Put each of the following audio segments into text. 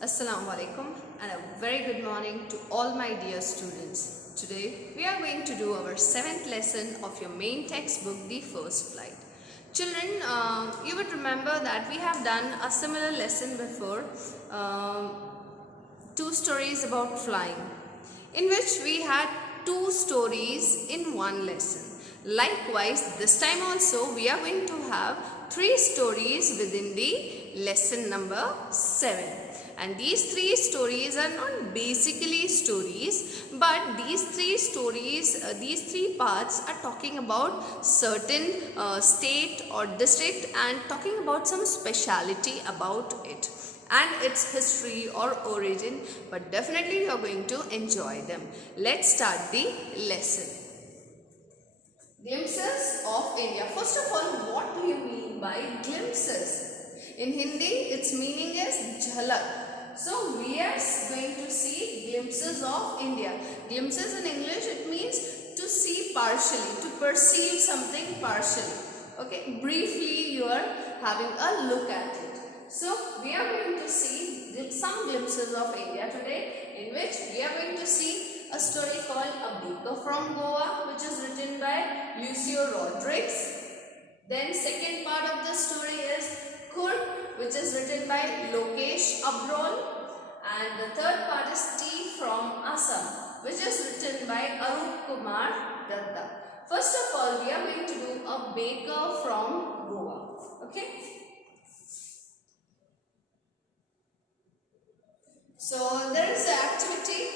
Assalamu alaikum and a very good morning to all my dear students. Today we are going to do our 7th lesson of your main textbook, The First Flight. Children, you would remember that we have done a similar lesson before, two stories about flying, in which we had two stories in one lesson. Likewise, this time also we are going to have three stories within the lesson number 7. And these three stories are not basically stories, but these three parts are talking about certain state or district and talking about some speciality about it and its history or origin, but definitely you are going to enjoy them. Let's start the lesson. Glimpses of India. First of all, what do you mean by glimpses? In Hindi, its meaning is jhalak. So we are going to see glimpses of India. Glimpses in English, it means to see partially, to perceive something partially. Okay, briefly you are having a look at it. So we are going to see some glimpses of India today, in which we are going to see a story called A Baker from Goa, which is written by Lucio Rodriguez. Then second part of the story is Kurd, which is written by Lokesh Abrol, and the third part is Tea from Assam, which is written by Arup Kumar Datta. First of all, we are going to do A Baker from Goa. Okay. So there is an activity.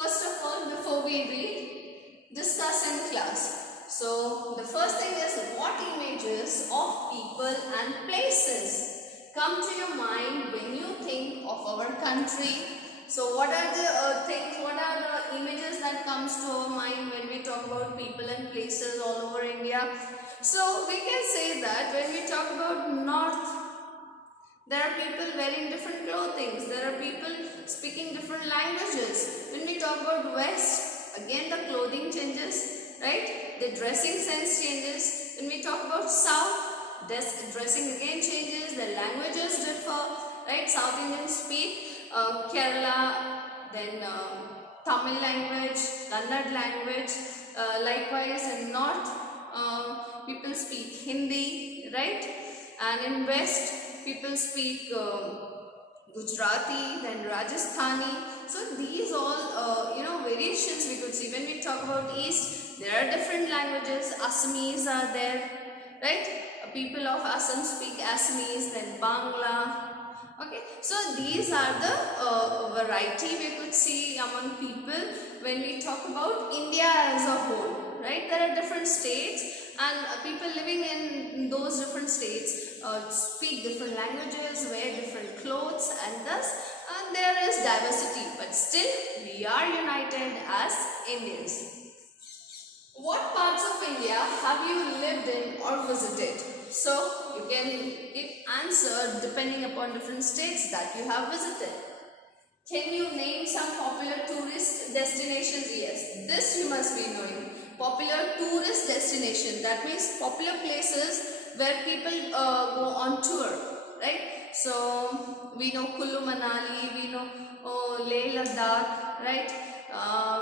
First of all, before we read, discuss in class. So the first thing is, what images of people and places come to your mind when you think of our country? So what are the what are the images that comes to our mind when we talk about people and places all over India? So we can say that when we talk about north, there are people wearing different clothing, there are people speaking different languages. When we talk about west, again the clothing changes, right? The dressing sense changes. When we talk about south, dressing again changes, the languages differ, right? South Indians speak Kerala, then Tamil language, Kannada language. Likewise in north, people speak Hindi, right? And in west, people speak Gujarati, then Rajasthani. So these all variations we could see. When we talk about east, there are different languages. Assamese are there, right? People of Assam speak Assamese, then Bangla. Okay, so these are the variety we could see among people when we talk about India as a whole, right? There are different states, and people living in those different states speak different languages, wear different clothes, and thus there is diversity, but still we are united as Indians. What parts of India have you lived in or visited? So you can give answer depending upon different states that you have visited. Can you name some popular tourist destinations? Yes, this you must be knowing. Popular tourist destination, that means popular places where people go on tour, right? So we know Kullu Manali, we know Leh Ladakh, right?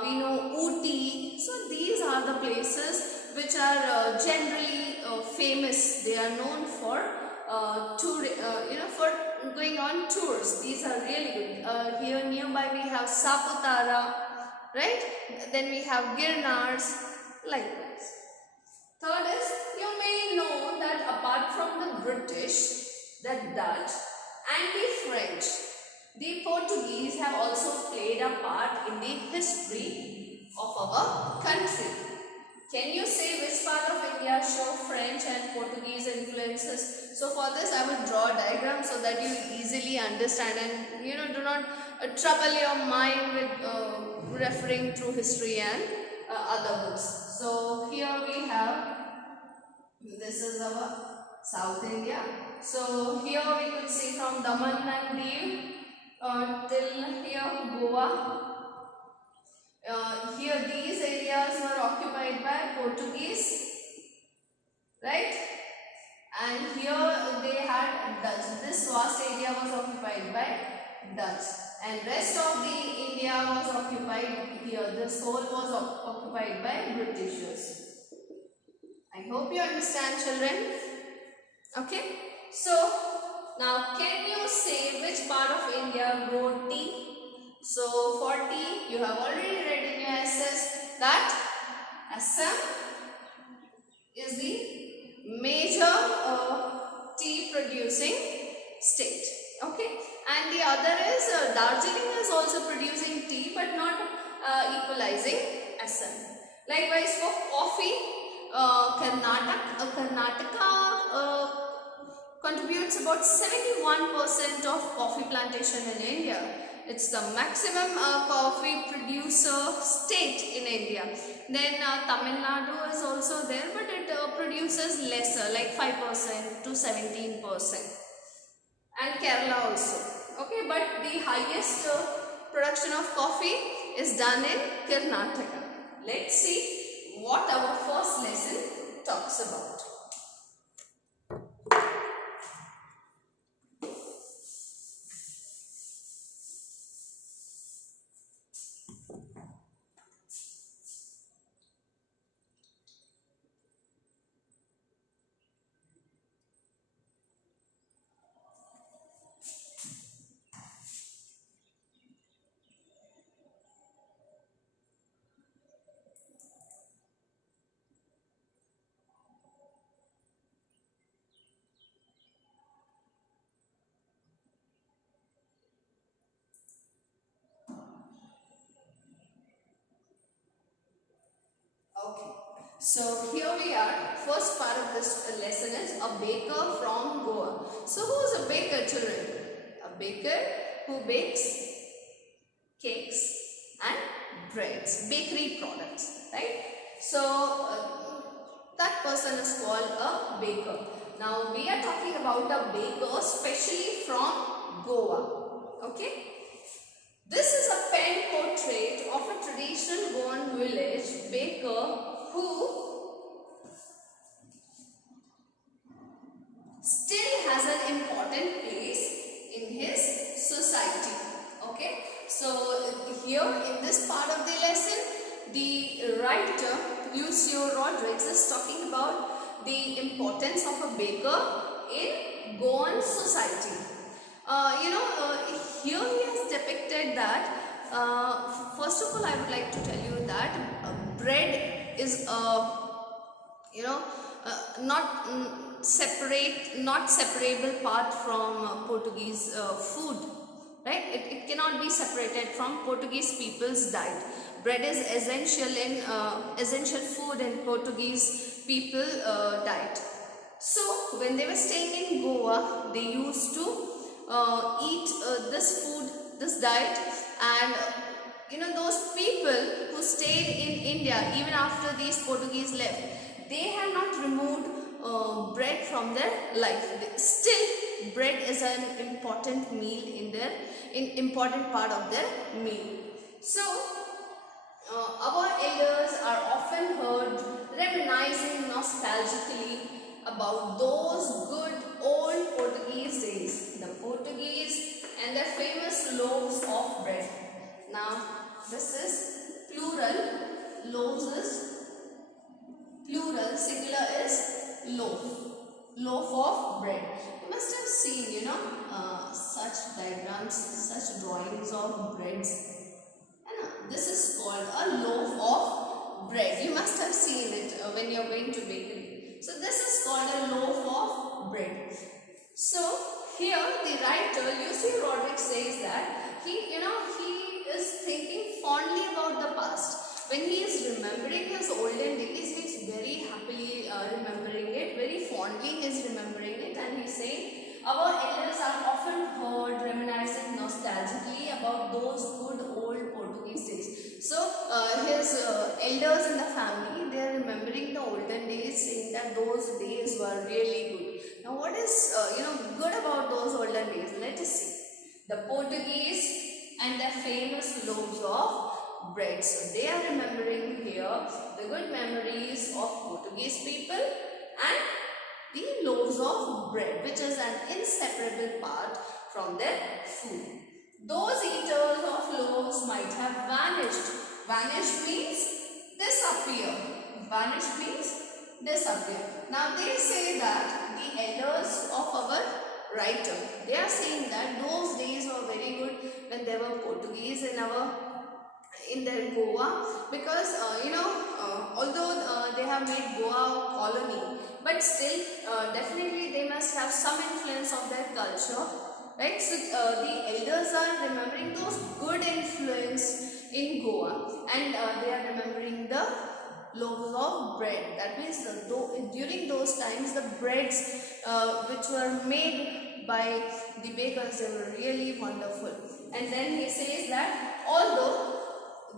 We know Ooty. So these are the places which are generally famous. They are known for for going on tours. These are really good. Here nearby we have Saputara, right? Then we have Girnars, likewise. Third is, you may know that apart from the British, the Dutch and the French, the Portuguese have also played a part in the history of our country. Can you say which part of India show French and Portuguese influences? So for this I will draw a diagram so that you easily understand and do not trouble your mind with referring through history and other books. So here we have, this is our South India. So here we could see from Daman and Diu till here Goa. Here these areas were occupied by Portuguese, right? And here they had Dutch. This vast area was occupied by Dutch, and rest of the India was occupied here. This whole was occupied by Britishers. I hope you understand, children. Okay. So now can you say which part of India grow tea? So for tea, you have already read in your SS that Assam is the major tea producing state. Okay, and the other is Darjeeling is also producing tea, but not equalizing Assam. Likewise for coffee, Karnataka contributes about 71% of coffee plantation in India. It's the maximum coffee producer state in India. Then Tamil Nadu is also there, but it produces lesser, like 5% to 17%. And Kerala also. Okay, but the highest production of coffee is done in Karnataka. Let's see what our first lesson talks about. Okay, so here we are. First part of this lesson is a baker from Goa. So who is a baker, children? A baker who bakes cakes and breads, bakery products, right? So that person is called a baker. Now we are talking about a baker especially from Goa. Okay. This is a pen portrait of a traditional Goan village baker who still has an important place in his society. Okay, so here in this part of the lesson, the writer Lucio Rodriguez is talking about the importance of a baker in Goan society. Here he has depicted that, first of all I would like to tell you that bread is not separable part from Portuguese food, right? It cannot be separated from Portuguese people's diet. Bread is essential food in Portuguese people diet. So when they were staying in Goa, they used to eat this food, this diet, and those people who stayed in India even after these Portuguese left, they had not removed bread from their life. Still, bread is an important meal in their important part of their meal. So our elders are often heard reminiscing nostalgically about those good old Portuguese days, the Portuguese and their famous loaves of bread. Now this is plural, loaves is plural, singular is loaf of bread. You must have seen such diagrams, such drawings of breads. And this is called a loaf of bread. You must have seen it when you are going to bakery. So this is called a loaf of bread. So here the writer Lucio Rodriguez says that he is thinking fondly about the past. When he is remembering his olden days, he is very happily remembering it, very fondly he is remembering it, and he is saying our elders are often heard reminiscing nostalgically about those good old Portuguese days. So his elders in the family, they are remembering the olden days, saying that those days were really good. Now what is good about those olden days? Let us see. The Portuguese and their famous loaves of bread. So they are remembering here the good memories of Portuguese people and the loaves of bread, which is an inseparable part from their food. vanished. Vanish means disappear. Vanish means disappear. Now they say that the elders of our writer, they are saying that those days were very good when there were Portuguese in their Goa, because although they have made Goa a colony, but still definitely they must have some influence of their culture, right? So the elders are remembering those good influence in Goa, and they are remembering the loaves of bread. That means during those times the breads which were made by the bakers, they were really wonderful. And then he says that although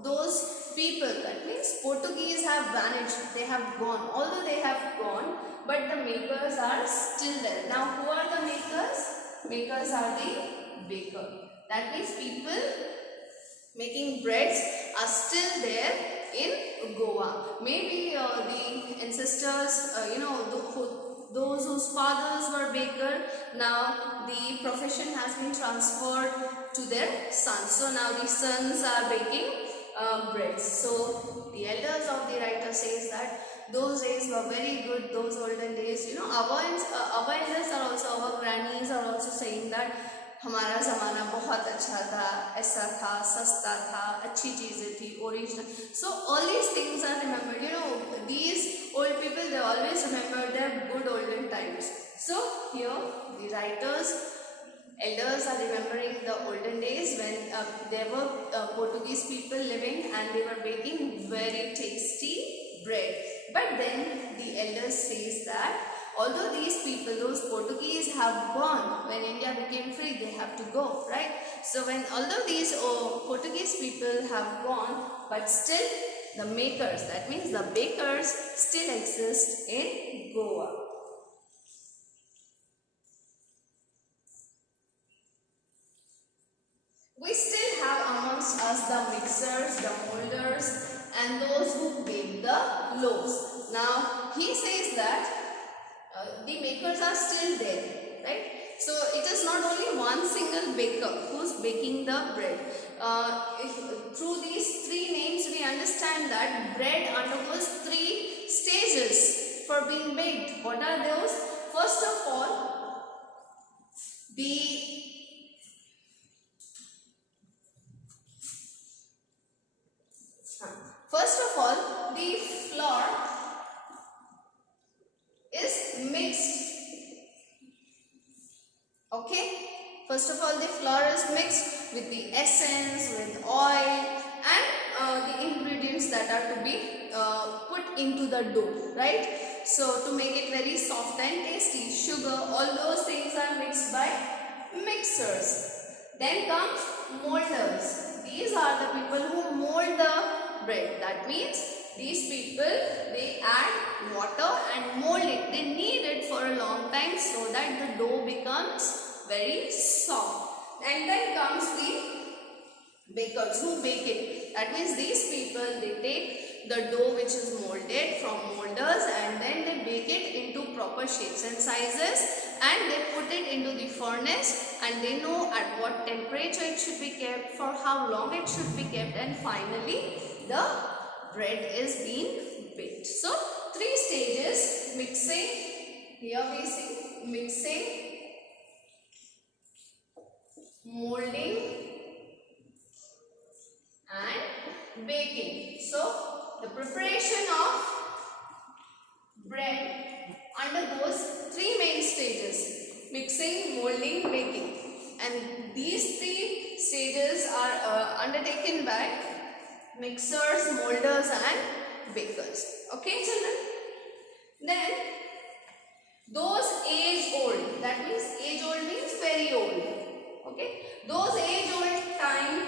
those people, that means Portuguese, have vanished, they have gone, although they have gone, but the makers are still there. Now who are the makers? Makers are the baker. That means people making breads are still there in Goa. Maybe the ancestors, those whose fathers were baker, now the profession has been transferred to their sons. So now the sons are baking breads. So the elders of the writer says that those days were very good, those olden days. Our elders are also, our grannies are also saying that हमारा ज़माना बहुत अच्छा था, ऐसा था, सस्ता था, अच्छी चीज़ें थी, original. So all these things are remembered. These old people, they always remember their good olden times. So here the writers, elders are remembering the olden days when there were Portuguese people living and they were baking very tasty bread. But then the elders says that although these people, those Portuguese, have gone, when India became free, they have to go, right? So although these Portuguese people have gone, but still the makers, that means the bakers, still exist in Goa. We still have amongst us the mixers, the molders, and those who bake the loaves. Now he says that the makers are still there, right? So it is not only one single baker who's baking the bread. Through these three names we understand that bread undergoes three stages for being baked. What are those? First of all, the flour is mixed. Okay, first of all the flour is mixed with the essence, with oil, and the ingredients that are to be put into the dough, right? So to make it very soft and tasty, sugar, all those things are mixed by mixers. Then comes molders. These are the people who mold the bread. That means these people, they add water and mold it. They knead it for a long time so that the dough becomes very soft. And then comes the bakers who bake it. That means these people, they take the dough which is molded from molders and then they bake it into proper shapes and sizes, and they put it into the furnace, and they know at what temperature it should be kept, for how long it should be kept, and finally the bread is being baked. So three stages: mixing, here we see mixing, molding, and baking. So the preparation of bread undergoes three main stages: mixing, molding, baking. And these three stages are undertaken by mixers, molders, and bakers. Okay, children? Then those age old, that means age old means very old. Okay, those age old time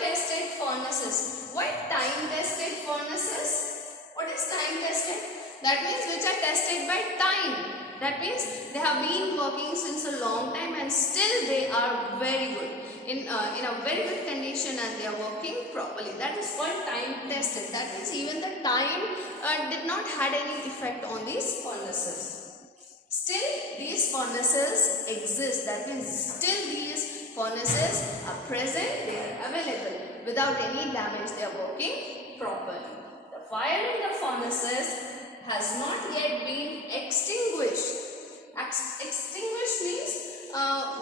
tested furnaces. What time tested furnaces? What is time tested? That means which are tested by time. That means they have been working since a long time and still they are very good, in a very good condition, and they are working properly. That is called time tested. That means even the time did not had any effect on these furnaces. Still these furnaces exist. That means still these furnaces are present, they are available. without any damage. They are working properly. The fire in the furnaces has not yet been extinguished. Extinguished means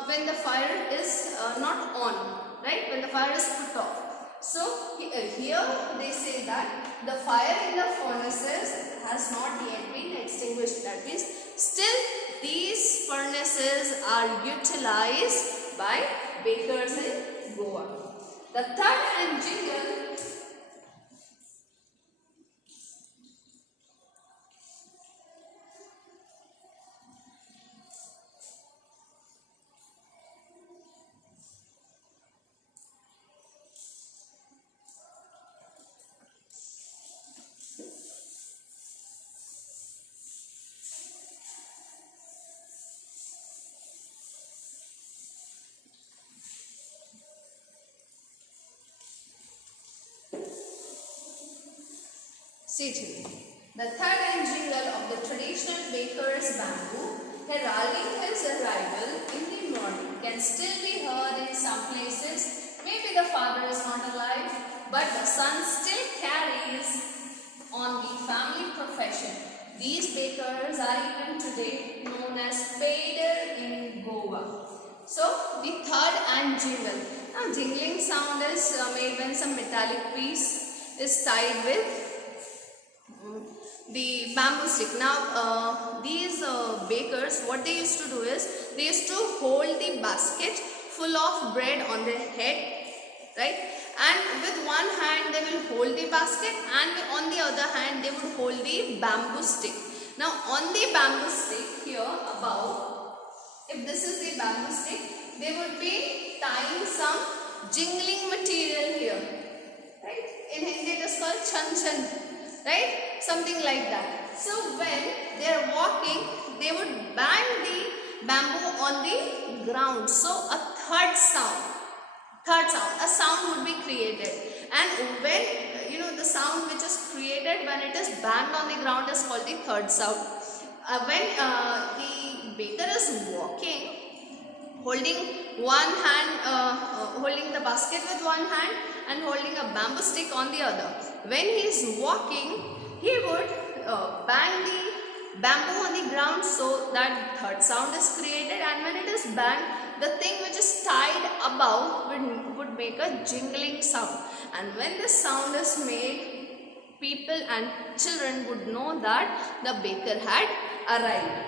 when the fire is not on, right? When the fire is put off. So here they say that the fire in the furnaces has not yet been extinguished. That means still these furnaces are utilized by bakers in Goa. The third and jingle. See to me. The third and jingle of the traditional baker's bamboo, heralding his arrival in the morning, can still be heard in some places. Maybe the father is not alive, but the son still carries on the family profession. These bakers are even today known as pader in Goa. So, the third and jingle. Now, jingling sound is made when some metallic piece is tied with the bamboo stick. Now these bakers, what they used to do is they used to hold the basket full of bread on their head, right? And with one hand they will hold the basket, and on the other hand they would hold the bamboo stick. Now on the bamboo stick here above, if this is the bamboo stick, they would be tying some jingling material here, right? In Hindi it is called chan chan, right? Something like that. So when they are walking, they would bang the bamboo on the ground. So a third sound, a sound would be created. And when the sound which is created when it is banged on the ground is called the third sound. When the baker is walking, holding one hand, holding the basket with one hand and holding a bamboo stick on the other. When he is walking, he would bang the bamboo on the ground so that third sound is created, and when it is banged, the thing which is tied above would make a jingling sound. And when this sound is made, people and children would know that the baker had arrived.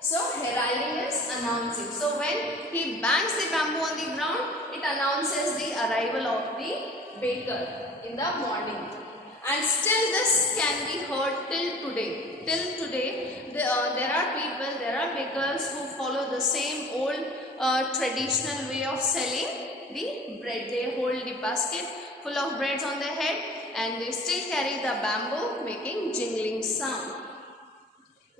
So heralding is announcing. So when he bangs the bamboo on the ground, it announces the arrival of the baker in the morning. And still this can be heard till today. Till today, there are bakers who follow the same old traditional way of selling the bread. They hold the basket full of breads on their head and they still carry the bamboo making jingling sound.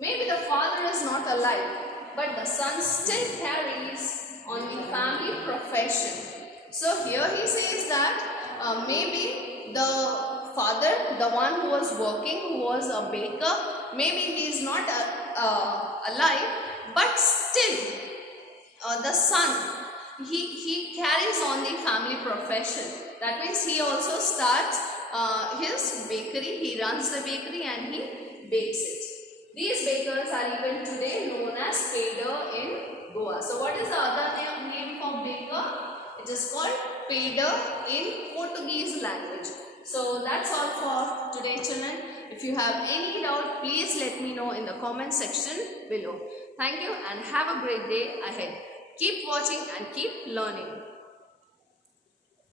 Maybe the father is not alive, but the son still carries on the family profession. So here he says that maybe the father, the one who was working, who was a baker, maybe he is not alive, but still the son, he carries on the family profession. That means he also starts his bakery, he runs the bakery and he bakes it. These bakers are even today known as pader in Goa. So what is the other name for baker? It is called pader in Portuguese language. So that's all for today, children. If you have any doubt, please let me know in the comment section below. Thank you and have a great day ahead. Keep watching and keep learning.